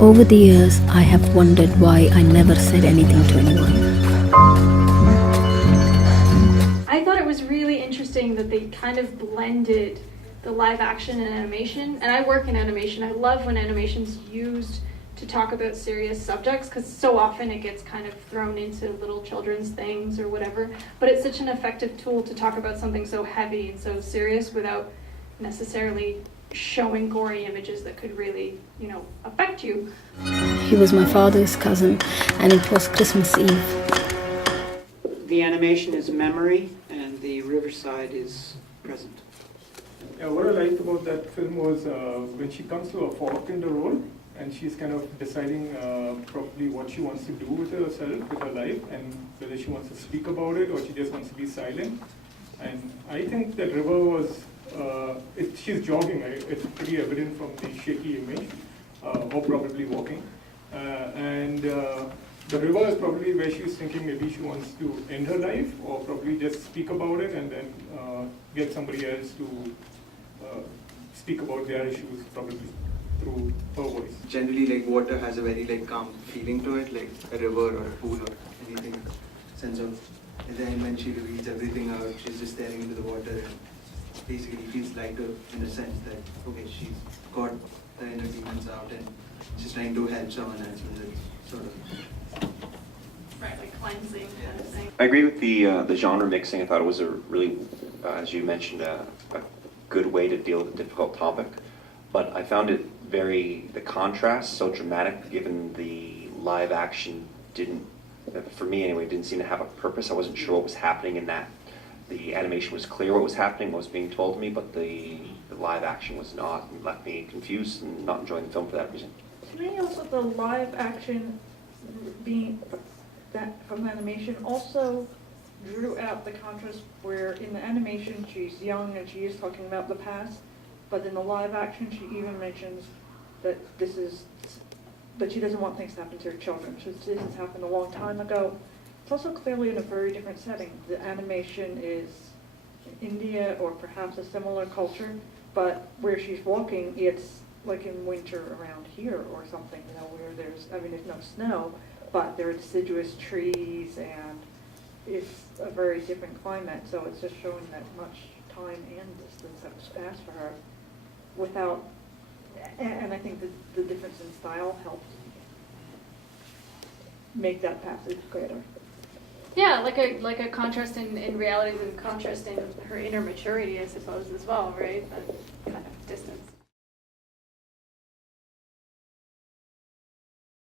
Over the years, I have wondered why I never said anything to anyone. I thought it was really interesting that they kind of blended the live action and animation. And I work in animation. I love when animation's used to talk about serious subjects, because so often it gets kind of thrown into little children's things or whatever. But it's such an effective tool to talk about something so heavy and so serious without necessarily showing gory images that could really, affect you. He was my father's cousin, and it was Christmas Eve. The animation is memory, and the riverside is present. Yeah, what I liked about that film was when she comes to a fork in the road, and she's kind of deciding probably what she wants to do with herself, with her life, and whether she wants to speak about it or she just wants to be silent. And I think that river was, she's jogging, it's pretty evident from the shaky image, or probably walking. The river is probably where she's thinking maybe she wants to end her life, or probably just speak about it and then get somebody else to speak about their issues, probably through her voice. Generally, like, water has a very calm feeling to it, like a river or a pool or anything. Sense of, and then when she reads everything out, she's just staring into the water and basically feels lighter in a sense that, okay, she's got the inner demons out and she's trying to help someone else with it, sort of. Right, like cleansing kind of thing. I agree with the genre mixing. I thought it was a really, as you mentioned, a good way to deal with a difficult topic. But I found it the contrast so dramatic, given the live action didn't, for me anyway, didn't seem to have a purpose. I wasn't sure what was happening in that. The animation was clear what was happening, what was being told to me, but the live action was not, and left me confused and not enjoying the film for that reason. To me, also the live action being that from animation also drew out the contrast where in the animation she's young and she is talking about the past, but in the live action she even mentions that that she doesn't want things to happen to her children. So this has happened a long time ago. It's also clearly in a very different setting. The animation is in India or perhaps a similar culture, but where she's walking, it's like in winter around here or something, where there's, there's no snow, but there are deciduous trees and it's a very different climate. So it's just showing that much time and distance that was passed for her without, and I think that the difference in style helps make that passage greater. Yeah, like a contrast in reality and contrast in her inner maturity, I suppose, as well, right? But,